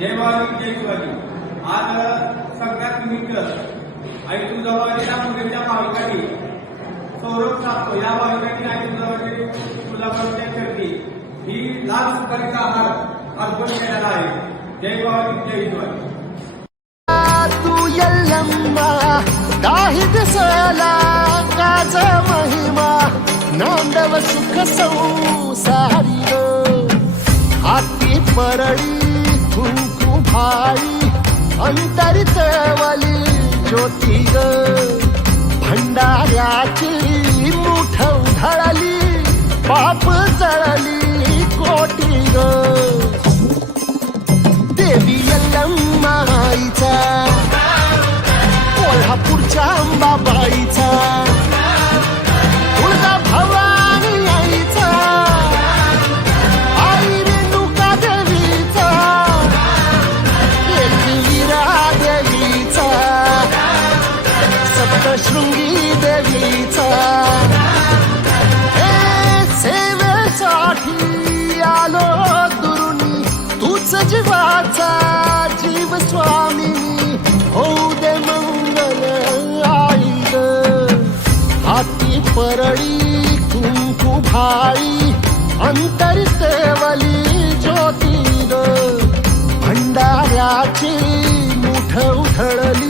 जय महाराज जय शिवाजी. आज सगळ्यात निमित्त आई तुळजाभवानीच्या मंदिराच्या भाविकांनी सौरभ साधतो या भाविकांनी आई तुळजाभवानीच्या चरणी ही लाल सुपारीचा हार अर्पण केलेला आहे. जय महाराज जय शिवाजी. तू यल्लम्मा दाही दिसला काज महिमा नांदव सुख संसारी हाती परळी कुंकू भाई अंतरित वली ज्योती ग भंडाऱ्याची मुठ उधळली पाप जळली कोटी ग देवी यल्लम्मा आईचा कोल्हापूरच्या अंबाबाईचा तुळजा भवानी आईचा आई रेणुका देवीचा एकविरा देवीचा सप्तशृंगी देवीचा हे सेवेसाठी आलो दुरुनी तूच जीवाचा जीव स्वामिनी होऊ दे मंगल आई ग हाती परळी कुंकू भाई अंतरित वली ज्योती ग भंडाऱ्याची मुठ उधळली